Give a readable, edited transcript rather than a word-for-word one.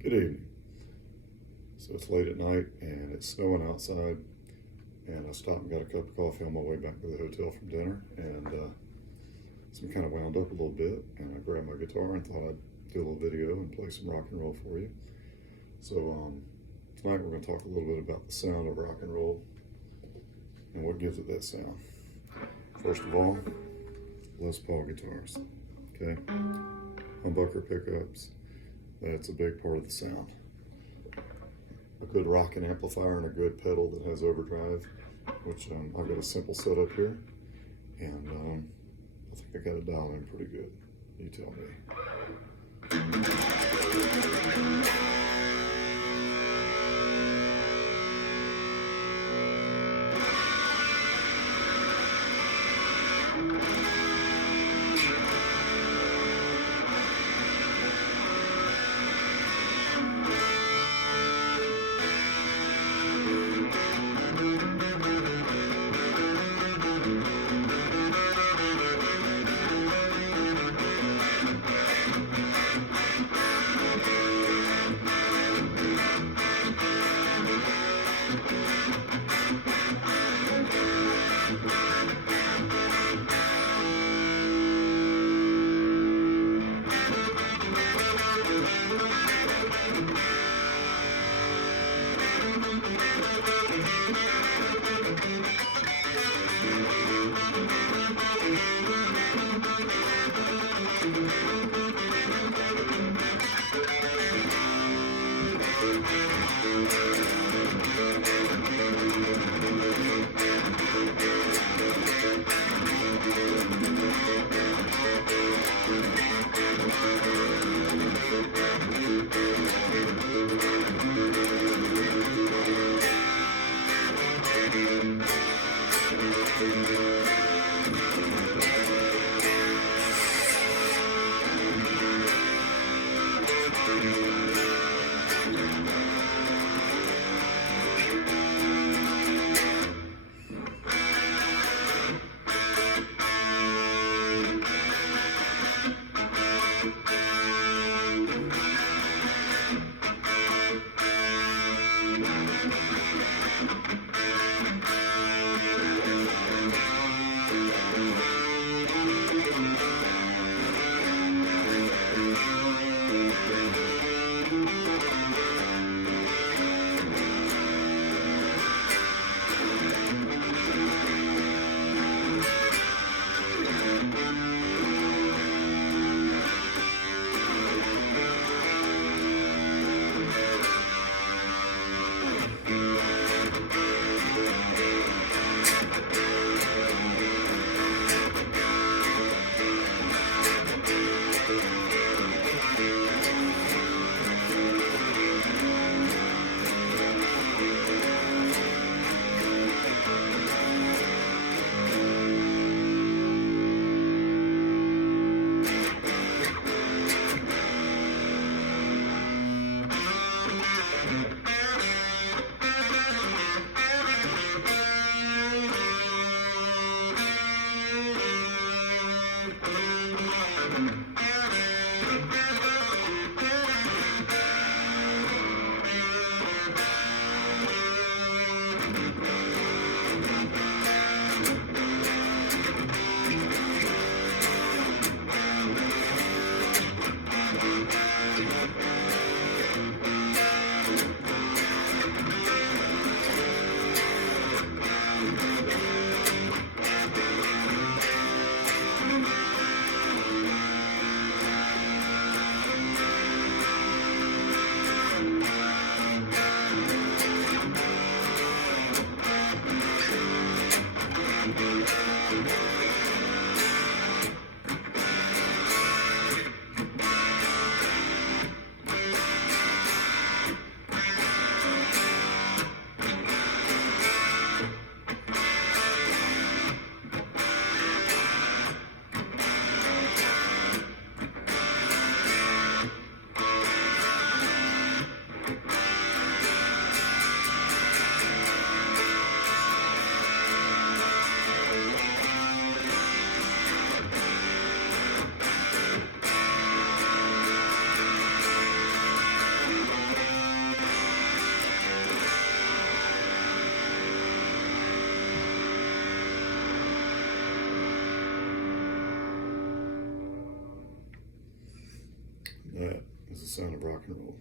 Good evening. So it's late at night and it's snowing outside, and I stopped and got a cup of coffee on my way back to the hotel from dinner, and so I'm kind of wound up a little bit, and I grabbed my guitar and thought I'd do a little video and play some rock and roll for you. So tonight we're going to talk a little bit about the sound of rock and roll and what gives it that sound. First of all, Les Paul guitars, okay? Humbucker pickups, that's a big part of the sound. A good rocking amplifier and a good pedal that has overdrive, which I've got a simple setup here, and I think I got it dialed in pretty good. You tell me. That is the sound of rock and roll.